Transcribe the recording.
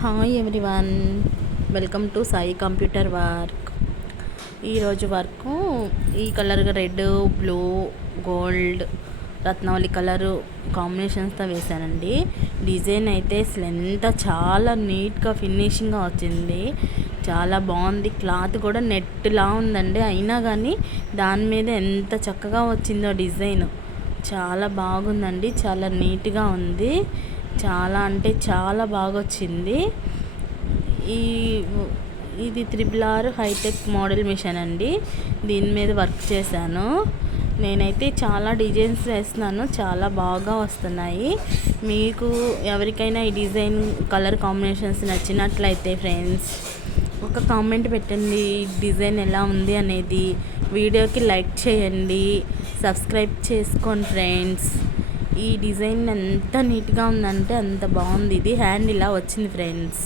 Hi everyone welcome to Sai computer work ఈరోజు work ఈ colour red blue gold రత్నావళి colour కాంబినేషన్స్తో వేశానండి. డిజైన్ అయితే అసలు ఎంత చాలా నీట్గా ఫినిషింగ్గా వచ్చింది. చాలా బాగుంది. క్లాత్ కూడా నెట్లా ఉందండి. అయినా కానీ దాని మీద ఎంత చక్కగా వచ్చిందో డిజైన్. చాలా బాగుందండి. చాలా నీట్గా ఉంది. చాలా అంటే చాలా బాగా వచ్చింది ఈ ఇది triple R high tech model machine అండి. దీని మీద వర్క్ చేశాను. నేనైతే చాలా డిజైన్స్ వేస్తున్నాను. చాలా బాగా వస్తున్నాయి. మీకు ఎవరికైనా ఈ డిజైన్ కలర్ కాంబినేషన్స్ నచ్చినట్లయితే ఫ్రెండ్స్ ఒక కామెంట్ పెట్టండి. డిజైన్ ఎలా ఉంది అనేది వీడియోకి లైక్ చేయండి. సబ్స్క్రైబ్ చేసుకోండి ఫ్రెండ్స్. ఈ డిజైన్ ఎంత నీట్గా ఉందంటే అంత బాగుంది. ఇది హ్యాండ్ ఇలా వచ్చింది ఫ్రెండ్స్.